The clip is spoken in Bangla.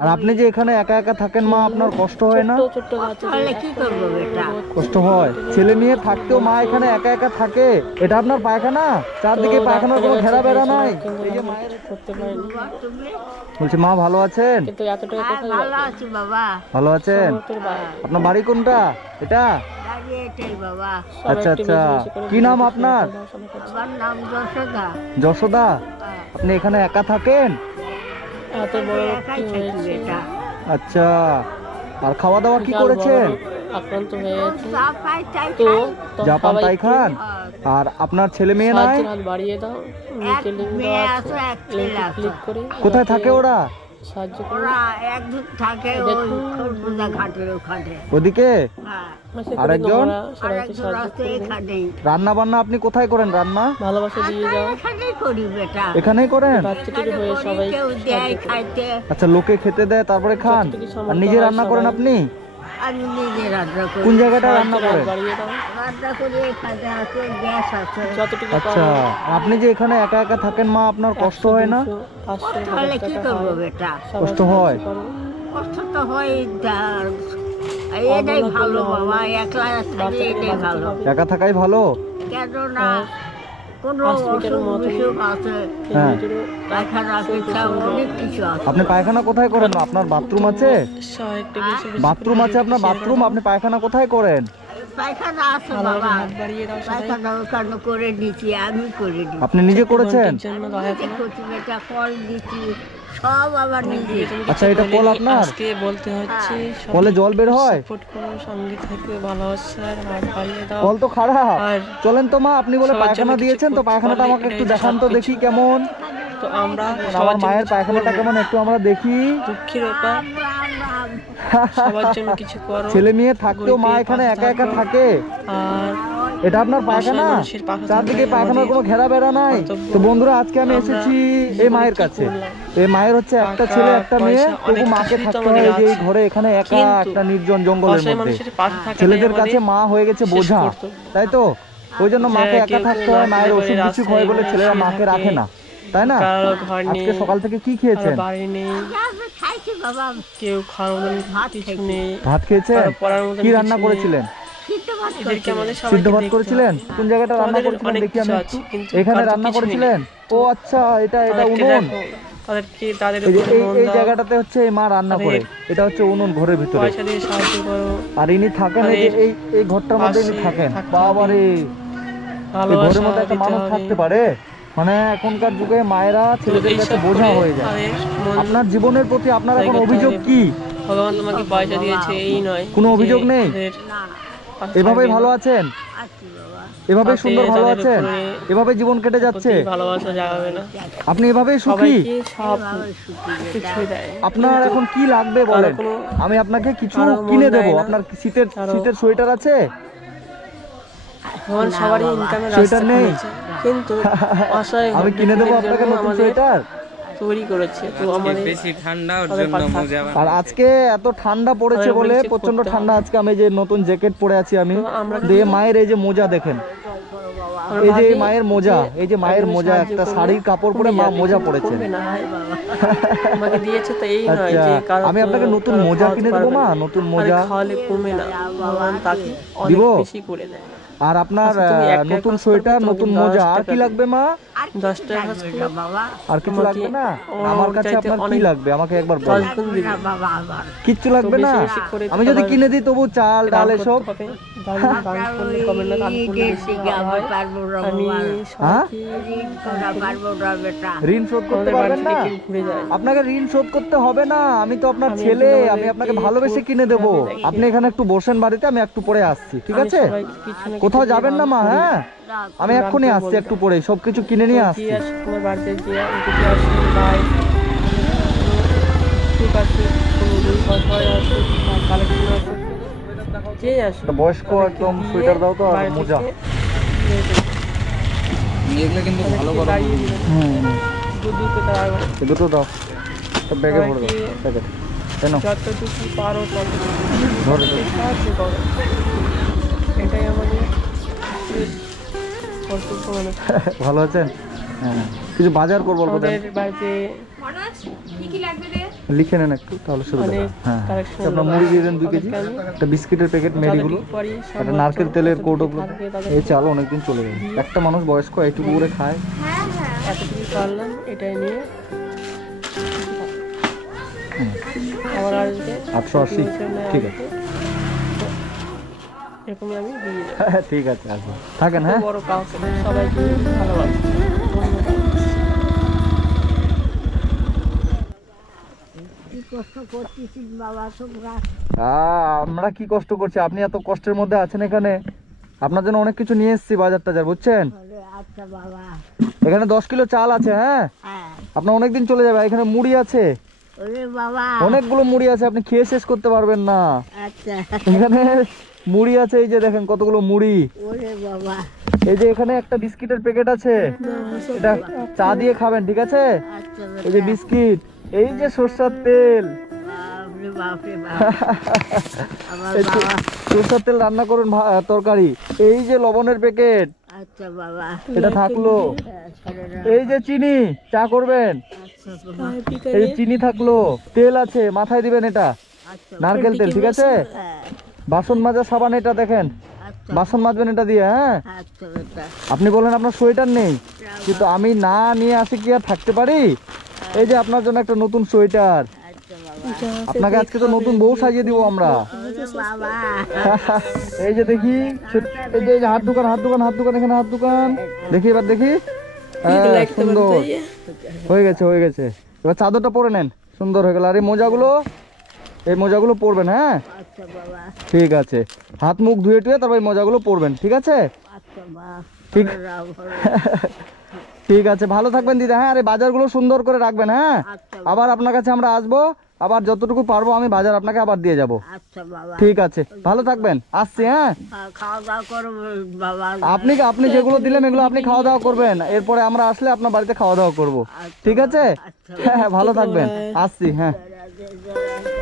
আর আপনি যে এখানে একা একা থাকেন মা, আপনার কষ্ট হয় না? কষ্ট হয়। ছেলে মেয়ে থাকতেও মা এখানে একা একা থাকে। এটা আপনার পায়খানা? চারদিকে পায়খানার কোনো ঘেরা বেড়া নাই? এই যে মায়ের বলছি, মা ভালো আছেন? ভালো আছেন? আপনার বাড়ি কোনটা? এটা? আচ্ছা আচ্ছা, কি নাম আপনার? যশোদা। আপনি এখানে একা থাকেন? আচ্ছা, আর খাওয়া দাওয়া কি করেছেন? যা পান তাই খান? আর আপনার ছেলে মেয়ে নাই? কোথায় থাকে ওরা? ওদিকে আরেকজন? রান্না বান্না আপনি কোথায় করেন রান্না? এখানেই করেন? আচ্ছা, লোকে খেতে দেয় তারপরে খান, আর নিজে রান্না করেন আপনি? কোন জায়গাটা রান্না করেন? আচ্ছা, আপনি যে এখানে একা একা থাকেন মা, আপনার কষ্ট হয় না? কষ্ট হয়? কষ্ট তো হয়, এটাই ভালো বাবা, একলা এটাই ভালো। একা থাকাই ভালো? কেন না, কোনো অসুখ আছে, পায়খানা পেছাব অনেক কিছু আছে। আপনি পায়খানা কোথায় করেন? আপনার বাথরুম আছে? বাথরুম আছে আপনার? বাথরুম, আপনি পায়খানা কোথায় করেন? পায়খানা আছে বাবা, পায়খানা ওখানে করে দিচ্ছি, আমি করে দিচ্ছি। আপনি নিজে করেছেন? এটা কল দিচ্ছি সব আবার নিজে। আচ্ছা, এটা কল আপনার? আজকে বলতে হচ্ছে কলে জল বের হয়? সাপোর্ট করো, সঙ্গে থেকে ভালোবাসার হাত বাড়িয়ে দাও। কল তো খারাপ। আর চলেন তো মা, আপনি বলে পায়খানা দিয়েছেন, তো পায়খানাটা আমাকে একটু দেখান তো দেখি কেমন। তো আমরা আমার মায়ের পায়খানাটা কেমন একটু আমরা দেখি। দুঃখের ব্যাপার, সবার জন্য কিছু করো। ছেলে মেয়ে থাকতেও মা এখানে একা একা থাকে। আর এটা আপনার পায়খানা? চারদিকে পায়খানার কোনো ঘেরা বেড়া নাই? তো বন্ধুরা, আজকে আমি এসেছি এই মায়ের কাছে। এই মায়ের হচ্ছে একটা ছেলে একটা মেয়ে, তবু মাকে থাকতে হয় যে এই ঘরে, এখানে একা একটা নির্জন জঙ্গলের মধ্যে। ছেলেদের কাছে মা হয়ে গেছে বোঝা, তাই তো? ওই জন্য মাকে একা থাকতে হয়, মায়ের ওষুধ বিসুখ হয় বলে ছেলেরা মাকে রাখে না, তাই না? আজকে সকাল থেকে কি খেয়েছেন? কেউ খাওয়ার কিছু নেই। ভাত খেয়েছেন? কি রান্না করেছিলেন? সিদ্ধ ভাত করেছিলেন? কোন জায়গাটা রান্না করেছিলেন দেখি আমি একটু। এখানে রান্না করেছিলেন? ও আচ্ছা, এটা উনুন। এই জায়গাটাতে হচ্ছে এই মা রান্না করে, এটা হচ্ছে উনুন ঘরের ভিতরে। আর ইনি থাকেন এই ঘরটার মধ্যে ইনি থাকেন। বাবারে, এই ঘরের মধ্যে একটা মানুষ থাকতে পারে? মানে এখনকার যুগে মায়েরা ছেলেদের কাছে বোঝা হয়ে যায়। আপনার জীবনের প্রতি আপনার এখন অভিযোগ কি? ভগবান তোমাকে পয়সা দিয়েছে এই নয়, কোনো অভিযোগ নেই? এভাবেই ভালো আছেন? এভাবে সুন্দর ভালো আছেন? এভাবে জীবন কেটে যাচ্ছে? ভালোবাসা জাগাবে না, আপনি এভাবেই সুখী? সব কিছু দেয়। আপনার এখন কি লাগবে বলেন, আমি আপনাকে কিছু কিনে দেবো। আপনার শীতের সোয়েটার আছে? সবারই ইনকামের সোয়েটার নেই, কিন্তু আমি কিনে দেবো আপনাকে নতুন সোয়েটার। তৈরি করেছে তো আমাদের বেশি ঠান্ডার জন্য মোজা। আর আজকে এত ঠান্ডা পড়েছে বলে, প্রচন্ড ঠান্ডা আজকে, আমি যে নতুন জ্যাকেট পরে আছি আমি। দিয়ে মায়ের এই যে মোজা দেখেন, এই যে মায়ের মোজা, এই যে মায়ের মোজা, একটা শাড়ির কাপড় পরে মা মোজা পরেছেন। আমাকে দিয়েছে তো এই নয় যে আচ্ছা, আমি আপনাকে নতুন মোজা কিনে দেবো মা, নতুন মোজা খাওয়ালে কমে না, তাকে দিব। অনেক বেশি করে দেয়। আর আপনার নতুন সোয়েটার, নতুন মোজা, আর কি লাগবে মা? 10 টাকা আর কিছু লাগবে না? আমার কাছে আপনার কি লাগবে আমাকে একবার বলুন। কিচ্ছু লাগবে না? আমি যদি কিনে দিই তবু চাল ডাল এসব? ঋণ শোধ করতে পারবেন না? আপনাকে ঋণ শোধ করতে হবে না, আমি তো আপনার ছেলে, আমি আপনাকে ভালোবেসে কিনে দেবো। আপনি এখানে একটু বসেন বাড়িতে, আমি একটু পরে আসছি, ঠিক আছে? কোথাও যাবেন না মা? হ্যাঁ, আমি এক্ষুনি আসছি, একটু পরে সবকিছু কিনে নিয়ে আসছি। তোমার বাড়িতে গিয়ে আসি ভাই, ঠিক আছে, কালেকশন আছে, যে আসে বয়স্ক একদম সোয়েটার দাও তো, আর মোজা এগুলো কিন্তু ভালো করো। দুটো দাও, সব ব্যাগে ভরে দাও প্যাকেট। কেন যতটুকু পারো ততটুকু ধরে দাও। সাহায্য করো, এটাই আমাদের কর্তব্য মনে করি। ভালো আছেন? হ্যাঁ, কিছু বাজার করবো আমাদের বাড়িতে কি কি লাগবে রে? লিখে নেন একটু তাহলে সুবিধা হবে। হ্যাঁ আপনার মুড়ি দিয়ে দেন 2 কেজি, একটা বিস্কিটের প্যাকেট মেরিগুলো, একটা নারকেল তেলের কৌটোগুলো। এই চাল অনেকদিন চলে যাবে, একটা মানুষ বয়স্ক এইটুকু করে খায়। এতটুকু পারলাম, এটাই নিয়ে আবার আসবে 880, ঠিক আছে। এরকম আমি দিয়ে দেবো। হ্যাঁ ঠিক আছে, আসবো, থাকেন। হ্যাঁ বড় কাজ সবাইকে ভালোবাসি, ধন্যবাদ। কি কষ্ট করতেছিস বাবা তোমরা? আমরা কি কষ্ট করছি, আপনি এত কষ্টের মধ্যে আছেন এখানে, আপনার জন্য অনেক কিছু নিয়ে এসেছি বাজার টাজার, বুঝছেন? বলে, আচ্ছা বাবা। এখানে 10 কিলো চাল আছে। হ্যাঁ হ্যাঁ আপনার অনেকদিন চলে যাবে। এখানে মুড়ি আছে, ওরে বাবা। অনেকগুলো মুড়ি আছে, আপনি খেয়ে শেষ করতে পারবেন না। আচ্ছা এখানে মুড়ি আছে, এই যে দেখেন কতগুলো মুড়ি। ওরে বাবা। এই যে এখানে একটা বিস্কিটের প্যাকেট আছে, এটা চা দিয়ে খাবেন, ঠিক আছে? আচ্ছা এই যে বিস্কিট, এই যে সরষের তেল, বাপরে বাপরে বাপ। আমার এই যে বাবা। সরষের তেল রান্না করুন তরকারি। এই যে লবণের প্যাকেট, আচ্ছা বাবা। এটা থাকলো। হ্যাঁ, ছেড়ে দাও। এই যে চিনি, চা করবেন, আচ্ছা বাবা। এই যে চিনি থাকলো। তেল আছে, মাথায় দিবেন, এটা আচ্ছা নারকেল তেল, ঠিক আছে? হ্যাঁ বাসন মাজা সাবান, এটা দেখেন, আচ্ছা বাসন মাজবেন এটা দিয়ে। হ্যাঁ আচ্ছা বেটা। আপনি বলেন আপনার সোয়েটার নেই, কিন্তু আমি না নিয়ে আসি কি আর থাকতে পারি? এই যে আপনার জন্য একটা নতুন সোয়েটার, আচ্ছা বাবা। আপনাকে আজকে তো নতুন বউ সাজিয়ে দিব আমরা। ওরে বাবা। এই যে দেখি, এই যে হাত দোকান, হাত দোকান, হাত দোকান, এখানে হাত দোকান, দেখি এবার দেখি। সুন্দর হয়ে গেছে, হয়ে গেছে। এবার চাদরটা পরে নেন, সুন্দর হয়ে গেল। আর এই মোজাগুলো, এই মোজাগুলো পরবেন। হ্যাঁ আচ্ছা বাবা। ঠিক আছে, হাত মুখ ধুয়ে টুয়ে তারপর এই মোজাগুলো পরবেন, ঠিক আছে? আচ্ছা বাবা। ঠিক। ওরে রাম, ওরে। ঠিক আছে, ভালো থাকবেন দিদা। হ্যাঁ, আর এই বাজারগুলো সুন্দর করে রাখবেন। হ্যাঁ আচ্ছা আবার আপনার কাছে আমরা আসবো, আবার যতটুকু পারবো আমি বাজার আপনাকে আবার দিয়ে যাব। আচ্ছা বাবা। ঠিক আছে, ভালো থাকবেন, আসছি। হ্যাঁ খাওয়া দাওয়া করো বাবা। আপনি যেগুলো দিলেন এগুলো আপনি খাওয়া দাওয়া করবেন, এরপরে আমরা আসলে আপনার বাড়িতে খাওয়া দাওয়া করবো, ঠিক আছে? হ্যাঁ ভালো থাকবেন, আসছি। হ্যাঁ আচ্ছা